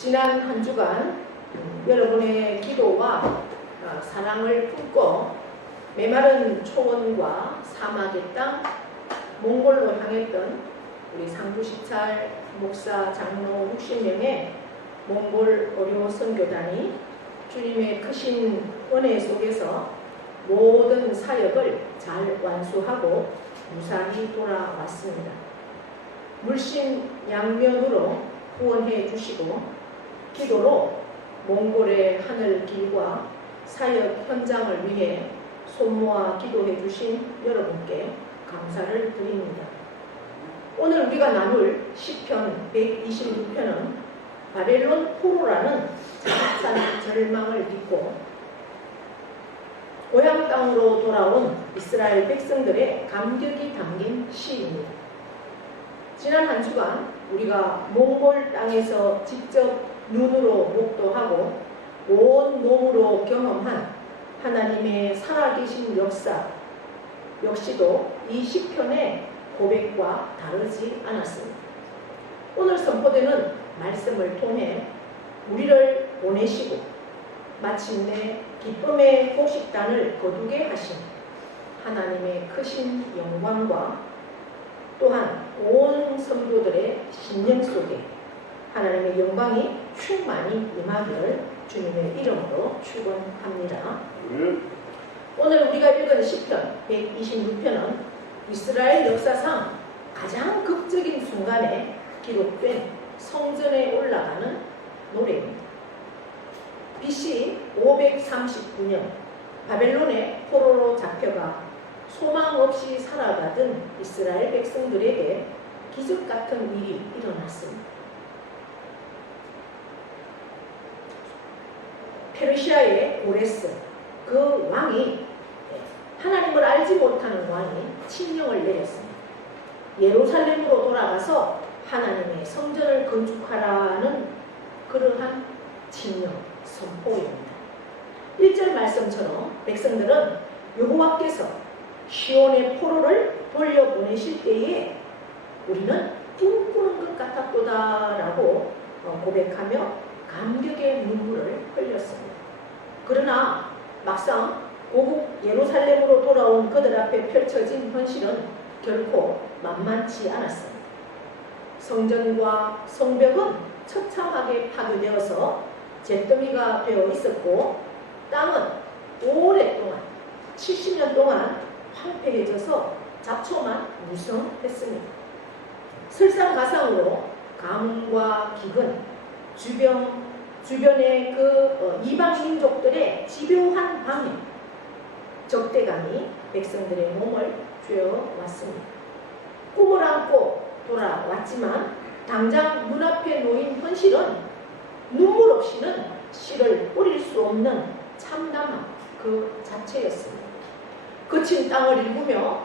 지난 한 주간 여러분의 기도와 사랑을 품고 메마른 초원과 사막의 땅 몽골로 향했던 우리 상주시찰 목사 장로 60명의 몽골 어려 선교단이 주님의 크신 은혜 속에서 모든 사역을 잘 완수하고 무사히 돌아왔습니다. 물심양면으로 후원해 주시고 기도로 몽골의 하늘 길과 사역 현장을 위해 손모아 기도해 주신 여러분께 감사를 드립니다. 오늘 우리가 나눌 시편 126편은 바벨론 포로라는 자박한 절망을 딛고 고향 땅으로 돌아온 이스라엘 백성들의 감격이 담긴 시입니다. 지난 한 주간 우리가 몽골 땅에서 직접 눈으로 목도하고 온 몸으로 경험한 하나님의 살아계신 역사 역시도 이 시편의 고백과 다르지 않았습니다. 오늘 선포되는 말씀을 통해 우리를 보내시고 마침내 기쁨의 곡식단을 거두게 하신 하나님의 크신 영광과 또한 온 성도들의 심령 속에 하나님의 영광이 충만히 임하기를 주님의 이름으로 축원합니다. 오늘 우리가 읽은 시편 126편은 이스라엘 역사상 가장 극적인 순간에 기록된 성전에 올라가는 노래입니다. BC 539년 바벨론의 포로로 잡혀가 소망 없이 살아가던 이스라엘 백성들에게 기적 같은 일이 일어났습니다. 페르시아의 고레스 그 왕이 하나님을 알지 못하는 왕이 칙령을 내렸습니다. 예루살렘으로 돌아가서 하나님의 성전을 건축하라는 그러한 칙령 선포입니다. 1절 말씀처럼 백성들은 여호와께서 시온의 포로를 돌려보내실 때에 우리는 꿈꾸는 것 같았도다라고 고백하며 감격의 눈물을 흘렸습니다. 그러나 막상 고국 예루살렘으로 돌아온 그들 앞에 펼쳐진 현실은 결코 만만치 않았습니다. 성전과 성벽은 처참하게 파괴되어서 잿더미가 되어 있었고 땅은 오랫동안 70년 동안 황폐해져서 잡초만 무성했습니다. 설상가상으로 가뭄과 기근, 주변의 그 이방 민족들의 집요한 방해, 적대감이 백성들의 몸을 죄어왔습니다. 꿈을 안고 돌아왔지만 당장 눈앞에 놓인 현실은 눈물 없이는 씨를 뿌릴 수 없는 참담함 그 자체였습니다. 거친 땅을 일구며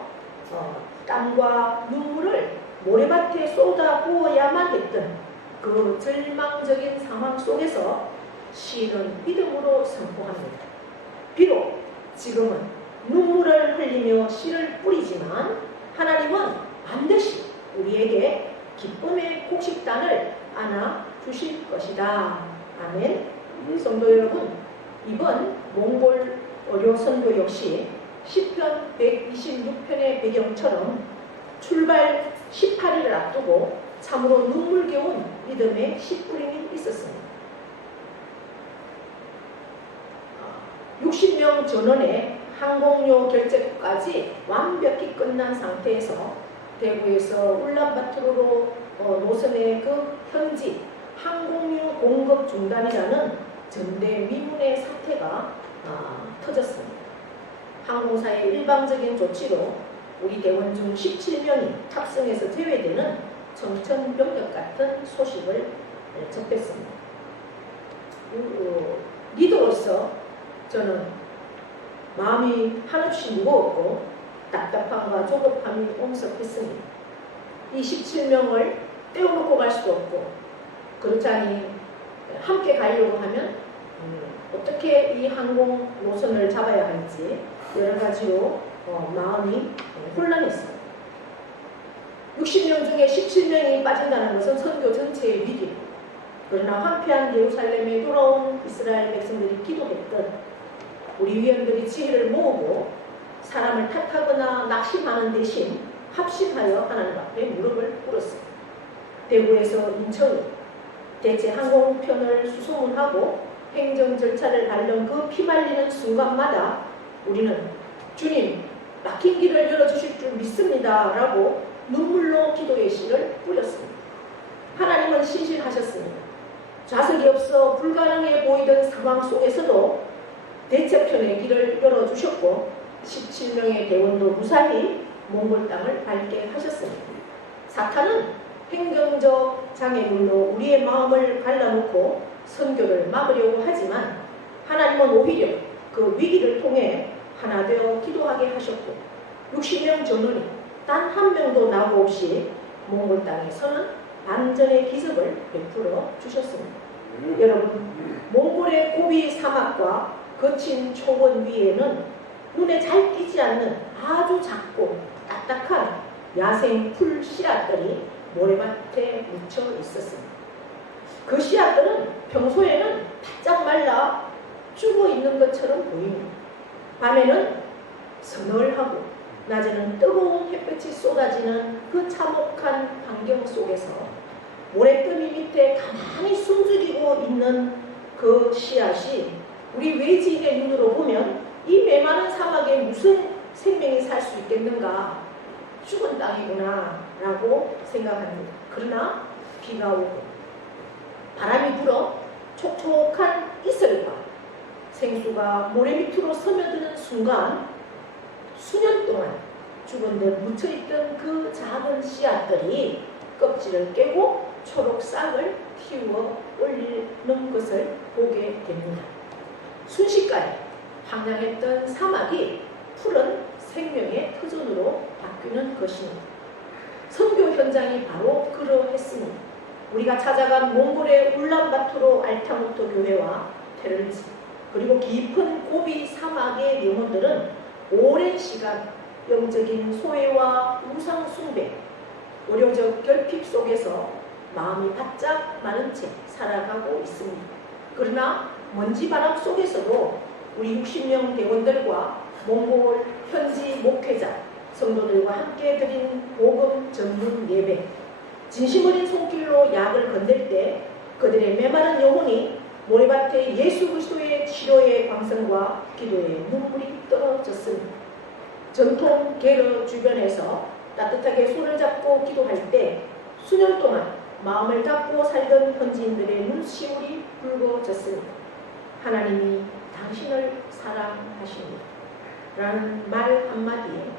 땀과 눈물을 모래밭에 쏟아 부어야만 했던 그 절망적인 상황 속에서 시인은 믿음으로 선포합니다. 비록 지금은 눈물을 흘리며 씨를 뿌리지만 하나님은 반드시 우리에게 기쁨의 곡식단을 안아 주실 것이다. 아멘. 성도 여러분, 이번 몽골 어려 선교 역시 시편 126편의 배경처럼 출발 18일을 앞두고 참으로 눈물겨운 믿음의 씨뿌림이 있었습니다. 60명 전원의 항공료 결제까지 완벽히 끝난 상태에서 대구에서 울란바토르로 노선의 그 현지 항공유 공급 중단이라는 전대미문의 사태가 터졌습니다. 항공사의 일방적인 조치로 우리 대원 중 17명이 탑승해서 제외되는 청천벽력 같은 소식을 접했습니다. 리더로서 저는 마음이 한없이 무거웠고 답답함과 조급함이 엄습했습니다. 이 17명을 떼어놓고 갈 수도 없고 그렇자니 함께 가려고 하면 어떻게 이 항공 노선을 잡아야 할지 여러 가지로 마음이 혼란했습니다. 60명 중에 17명이 빠진다는 것은 선교 전체의 위기, 그러나 황폐한 예루살렘에 돌아온 이스라엘 백성들이 기도했던 우리 위원들이 지혜를 모으고 사람을 탓하거나 낙심하는 대신 합심하여 하나님 앞에 무릎을 꿇었습니다. 대구에서 인천으로 대체 항공편을 수소문하고 행정 절차를 밟는 그 피말리는 순간마다 우리는 주님 막힌 길을 열어주실 줄 믿습니다 라고 눈물로 기도의 씨를 뿌렸습니다. 하나님은 신실하셨습니다. 좌석이 없어 불가능해 보이던 상황 속에서도 대처편의 길을 열어주셨고 17명의 대원도 무사히 몽골 땅을 밟게 하셨습니다. 사탄은 행정적 장애물로 우리의 마음을 갈라놓고 선교를 막으려고 하지만 하나님은 오히려 그 위기를 통해 하나 되어 기도하게 하셨고 60명 전원이 단 한 명도 나고 없이 몽골 땅에서는 반전의 기적을 베풀어 주셨습니다. 여러분, 몽골의 고비 사막과 거친 초원 위에는 눈에 잘 띄지 않는 아주 작고 딱딱한 야생 풀 씨앗들이 모래밭에 묻혀 있었습니다. 그 씨앗들은 평소에는 바짝 말라 죽어 있는 것처럼 보입니다. 밤에는 서늘하고 낮에는 뜨거운 햇볕이 쏟아지는 그 참혹한 환경 속에서 모래더미 밑에 가만히 숨죽이고 있는 그 씨앗이 우리 외지인의 눈으로 보면 이 메마른 사막에 무슨 생명이 살 수 있겠는가, 죽은 땅이구나 라고 생각합니다. 그러나 비가 오고 바람이 불어 촉촉한 이슬과 생수가 모래 밑으로 스며드는 순간 수년 동안 죽은 듯 묻혀있던 그 작은 씨앗들이 껍질을 깨고 초록 싹을 틔워 올리는 것을 보게 됩니다. 순식간에 황량했던 사막이 푸른 생명의 터전으로 바뀌는 것입니다. 선교 현장이 바로 그러했으니 우리가 찾아간 몽골의 울란바토르 알타모토 교회와 테르지 그리고 깊은 고비 사막의 영혼들은 오랜 시간 영적인 소외와 우상 숭배, 의료적 결핍 속에서 마음이 바짝 마른 채 살아가고 있습니다. 그러나 먼지바람 속에서도 우리 60명 대원들과 몽골 현지 목회자, 성도들과 함께 드린 복음 전문 예배, 진심 어린 손길로 약을 건넬 때 그들의 메마른 영혼이 모래밭에 예수 그리스도의 치료의 광선과 기도의 눈물이 떨어졌습니다. 전통 게르 주변에서 따뜻하게 손을 잡고 기도할 때 수년 동안 마음을 닫고 살던 현지인들의 눈시울이 붉어졌습니다. 하나님이 당신을 사랑하십니다 라는 말 한마디에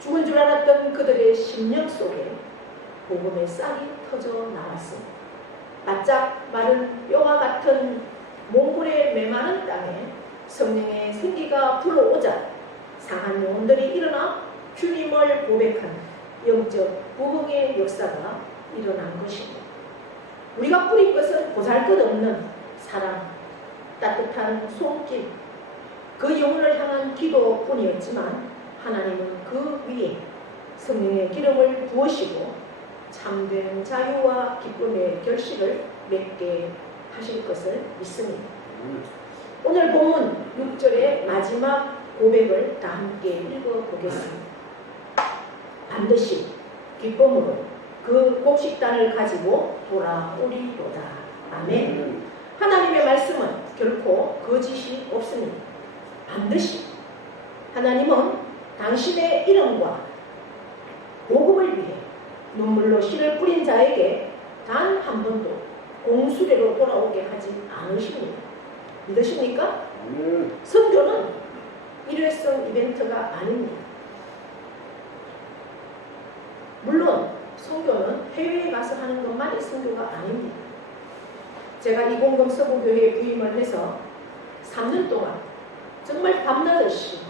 죽은 줄 알았던 그들의 심령 속에 복음의 싹이 터져 나왔습니다. 바짝 마른 뼈와 같은 몽골의 메마른 땅에 성령의 생기가 불어오자 상한 영혼들이 일어나 주님을 고백하는 영적 부흥의 역사가 일어난 것입니다. 우리가 뿌린 것은 보잘것없는 사랑, 따뜻한 손길, 그 영혼을 향한 기도뿐이었지만 하나님은 그 위에 성령의 기름을 부으시고 참된 자유와 기쁨의 결실을 맺게 하실 것을 믿습니다. 오늘 본문 6절의 마지막 고백을 다 함께 읽어보겠습니다. 반드시 기쁨으로 그 곡식단을 가지고 돌아오리로다. 아멘. 하나님의 말씀은 결코 거짓이 없습니다. 반드시 하나님은 당신의 이름과 복음을 위해 눈물로 씨를 뿌린 자에게 단 한 번도 공수레로 돌아오게 하지 않으십니다. 믿으십니까? 선교는 일회성 이벤트가 아닙니다. 물론 선교는 해외에 가서 하는 것만이 선교가 아닙니다. 제가 이공금 서부교회에 부임을 해서 3년 동안 정말 밤낮없이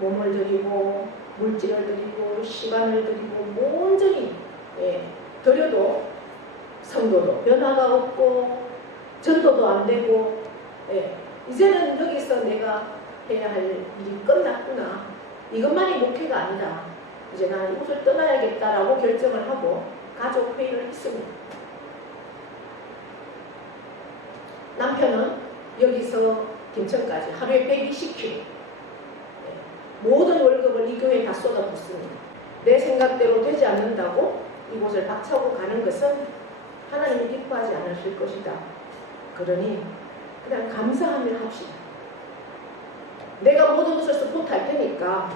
몸을 들이고 물질을 들이고 시간을 들이고 온전히 들여도 성도도 변화가 없고 전도도 안 되고 이제는 여기서 내가 해야 할 일이 끝났구나, 이것만이 목회가 아니다, 이제 난 이곳을 떠나야겠다라고 결정을 하고 가족 회의를 했습니다. 남편은 여기서 김천까지 하루에 120km 모든 월급을 이 교회에 다 쏟아붓습니다. 내 생각대로 되지 않는다고 이곳을 박차고 가는 것은 하나님이 기뻐하지 않으실 것이다. 그러니 그냥 감사하며 합시다. 내가 모든 것을 서포트할 테니까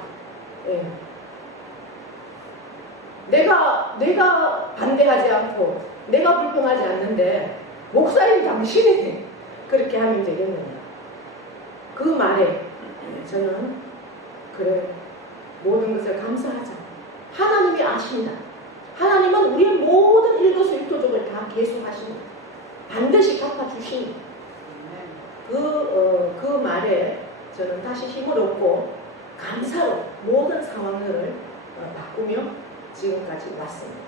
내가 반대하지 않고 내가 불평하지 않는데 목사님 당신이 그렇게 하면 되겠느냐. 그 말에 저는 그래, 모든 것을 감사하자. 하나님이 아신다. 하나님은 우리의 모든 일거수일투족을 다 계속하십니다. 반드시 갚아주십니다. 그 말에 저는 다시 힘을 얻고 감사로 모든 상황을 바꾸며 지금까지 왔습니다.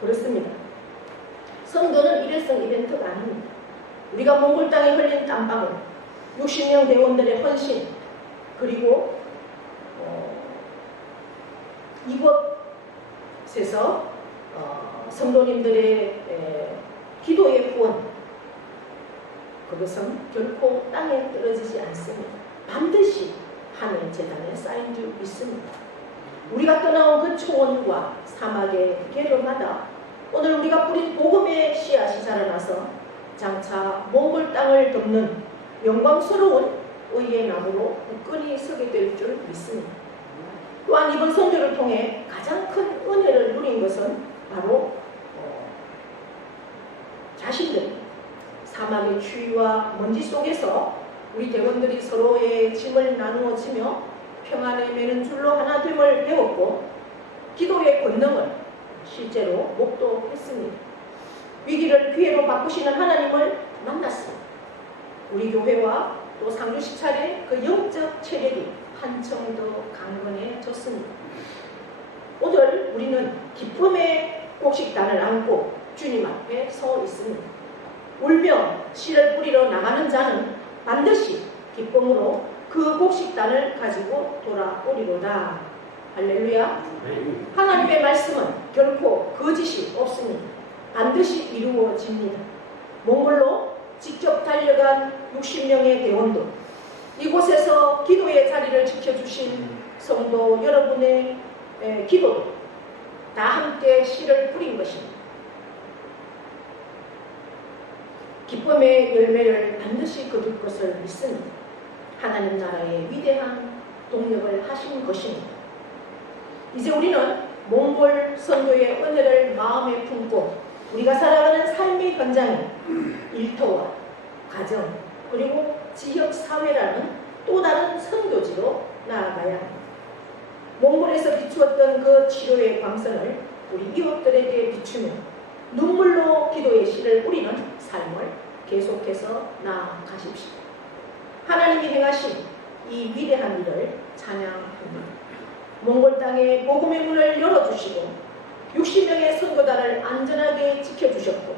그렇습니다. 성도는 일회성 이벤트가 아닙니다. 우리가 몽골 땅에 흘린 땀방울, 60명 대원들의 헌신, 그리고 이곳에서 성도님들의 기도의 후원, 그것은 결코 땅에 떨어지지 않습니다. 반드시 하늘 재단에 쌓인 줄 믿습니다. 우리가 떠나온 그 초원과 사막의 계로마다 오늘 우리가 뿌린 복음의 씨앗이 자라나서 장차 몽골 땅을 덮는 영광스러운 의의 나무로 굳건히 서게 될 줄 믿습니다. 또한 이번 선교를 통해 가장 큰 은혜를 누린 것은 바로 자신들 사막의 추위와 먼지 속에서 우리 대원들이 서로의 짐을 나누어 지며 평안에 매는 줄로 하나 됨을 배웠고 기도의 권능을 실제로 목도했습니다. 위기를 기회로 바꾸시는 하나님을 만났습니다. 우리 교회와 또 상주시 차례 그 영적 체력이 한층 더 강건해졌습니다. 오늘 우리는 기쁨의 곡식단을 안고 주님 앞에 서 있습니다. 울며 씨를 뿌리러 나가는 자는 반드시 기쁨으로 그 곡식단을 가지고 돌아오리로다. 할렐루야. 하나님의 말씀은 결코 거짓이 없습니다. 반드시 이루어집니다. 몽골로 직접 달려간 60명의 대원도, 이곳에서 기도의 자리를 지켜주신 성도 여러분의 기도도 다 함께 씨를 뿌린 것입니다. 기쁨의 열매를 반드시 거둘 것을 믿습니다. 하나님 나라의 위대한 동력을 하신 것입니다. 이제 우리는 몽골 선교의 은혜를 마음에 품고 우리가 살아가는 삶의 현장에 일터와 가정 그리고 지역사회라는 또 다른 선교지로 나아가야 합니다. 몽골에서 비추었던 그 치료의 광선을 우리 이웃들에게 비추며 눈물로 기도의 씨를 뿌리는 삶을 계속해서 나아가십시오. 하나님이 행하신 이 위대한 일을 찬양합니다. 몽골 땅에 복음의 문을 열어주시고 60명의 선교단을 안전하게 지켜주셨고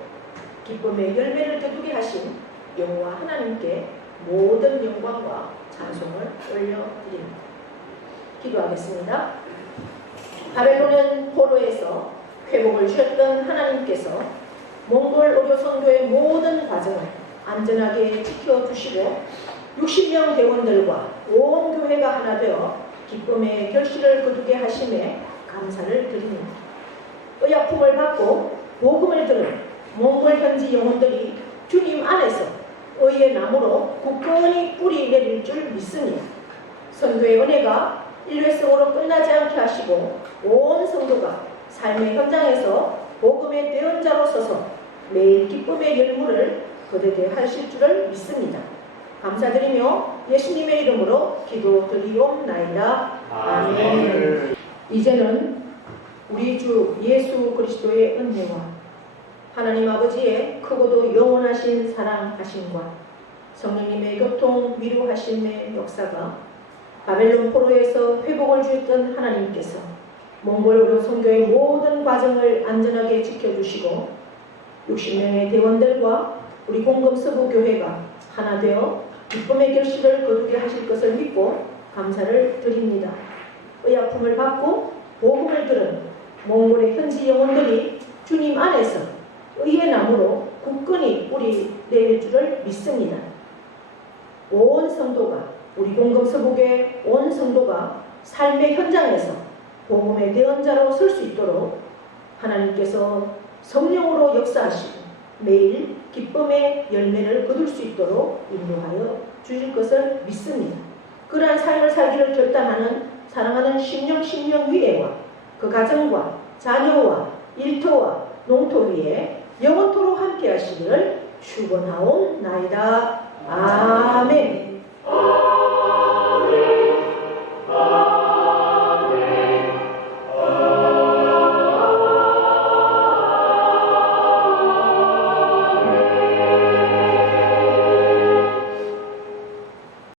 기쁨의 열매를 거두게 하신 여호와 하나님께 모든 영광과 찬송을 올려드립니다. 기도하겠습니다. 바벨론 포로에서 회복을 주셨던 하나님께서 몽골 의료 선교의 모든 과정을 안전하게 지켜주시고 60명 대원들과 온 교회가 하나 되어 기쁨의 결실을 거두게 하심에 감사를 드립니다. 의약품을 받고 복음을 들은 몽골 현지 영혼들이 주님 안에서 의의 나무로 굳건히 뿌리 내릴 줄 믿습니다. 선교의 은혜가 일회성으로 끝나지 않게 하시고 온 성도가 삶의 현장에서 복음의 대언자로 서서 매일 기쁨의 열무를 거두게 하실 줄을 믿습니다. 감사드리며 예수님의 이름으로 기도드리옵나이다. 아멘. 이제는 우리 주 예수 그리스도의 은혜와 하나님 아버지의 크고도 영원하신 사랑하심과 성령님의 교통 위로하심의 역사가 바벨론 포로에서 회복을 주었던 하나님께서 몽골 의료 선교의 모든 과정을 안전하게 지켜주시고 60명의 대원들과 우리 공금 서부 교회가 하나 되어 기쁨의 결실을 거두게 하실 것을 믿고 감사를 드립니다. 의약품을 받고 복음을 들은 몽골의 현지 영혼들이 주님 안에서 의의 나무로 굳건히 뿌리 낼 줄을 믿습니다. 온 성도가, 우리 공급서복의 온 성도가 삶의 현장에서 복음의 대언자로 설 수 있도록 하나님께서 성령으로 역사하시고 매일 기쁨의 열매를 거둘 수 있도록 인도하여 주실 것을 믿습니다. 그러한 삶을 살기를 결단하는 사랑하는 심령 위에와 그 가정과 자녀와 일터와 농토 위에 영원토록 함께 하시기를 축원하옵나이다. 아멘.